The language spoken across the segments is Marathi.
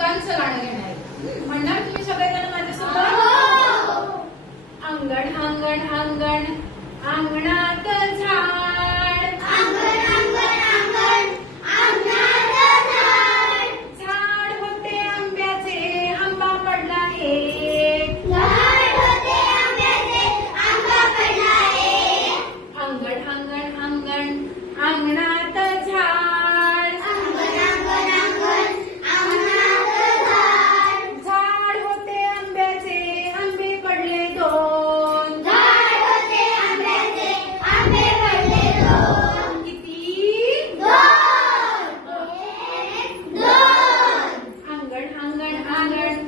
अंकांचं गाणं घेणार आहे. म्हणणार तुम्ही सगळेजण माझ्यासोबत? अंगण अंगण अंगण अंगणात झाड, अंगण अंगण अंगण अंगणात झाड, झाड होते आंब्याचे आंबा पडला एक, झाड होते आंब्याचे आंबा पडला एक. अंगण अंगण अंगण अंगणात झाड, अंगण अंगण अंगण अंगणात झाड, झाड होते आंब्याचे आंबे पडले दोन, झाड होते आंब्याचे आंबे पडले दोन. किती? दोन. एक, दोन. अंगण अंगण अंगण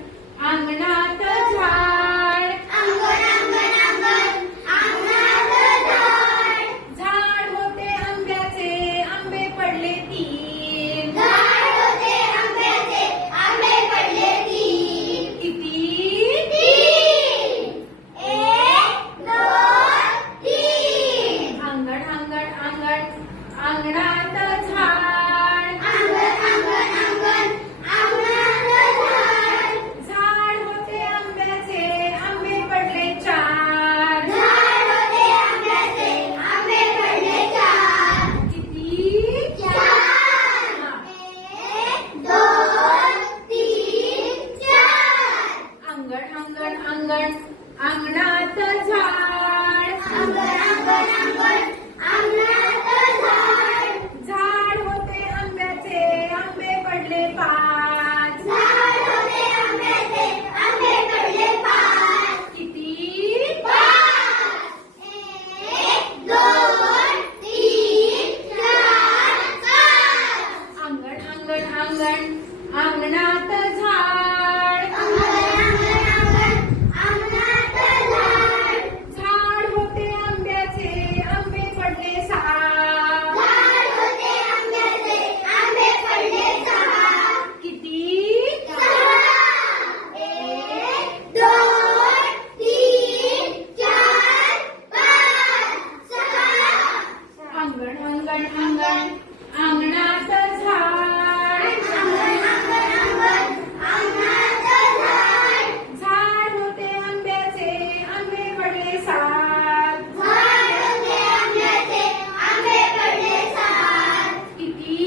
अंगणात झाड, अंगण अंगण अंगण अंगणात झाड, झाड होते आंब्याचे आंबे पडले तीन, झाड होते आंब्याचे आंबे पडले तीन. किती? तीन. एक, दोन, तीन. अंगण अंगण अंगण अंगणात झाड, अंगण अंगण अंगण अंगणात झाड, झाड होते आंब्याचे आंबे पडले चार, झाड होते आंब्याचे आंबे पडले चार. किती? चार. एक, दोन, तीन, चार. अंगण अंगण अंगण अंगणात झाड, अंगण अंगण अंगण अंगणात झाड, झाड होते आंब्याचे आंबे पडले पाच, झाड होते आंब्याचे आंबे पडले पाच. किती? पाच. एक, दोन, तीन, चार, पाच. अंगण अंगण अंगण अंगणात झाड, अंगण अंगण अंगण अंगणात झाड, झाड होते आंब्याचे आंबे पडले सहा, झाड होते आंब्याचे आंबे पडले सहा. किती? सहा. एक, दोन, तीन, चार, पाच, सहा. अंगण अंगण अंगण अंगणात झाड, अंगण अंगण अंगण अंगणात झाड, झाड होते आंब्याचे आंबे पडले सात, झाड होते आंब्याचे आंबे पडले सात. किती?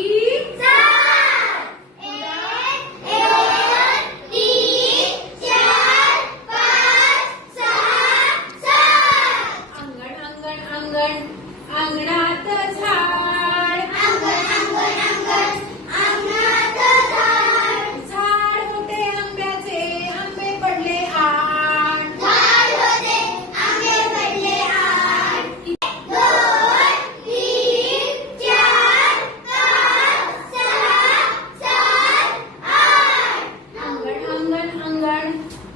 सात. एक, दोन, तीन, चार, पाच, सहा, सात. अंगण अंगण अंगण अंगणात झाड, अंगण अंगण अंगण अंगणात झाड, झाड होते आंब्याचे आंबे पडले आठ, झाड होते आंबे पडले आठ. एक, दोन, तीन, चार, पाच, सहा, सात, आठ. अंगण अंगण अंगण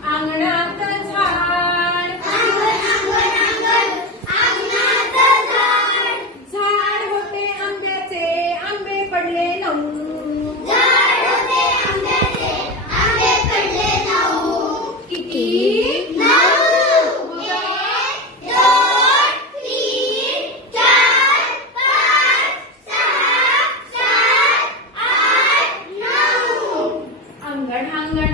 अंगणात झाड, अंगण अंगण अंगण अंगणात झाड, झाड होते आंब्याचे आंबे पडले नऊ, झाड होते आंब्याचे आंबे पडले नऊ. किती? नऊ. एक, दोन, तीन, चार, पाच, सहा, सात, आठ, नऊ. अंगण अंगण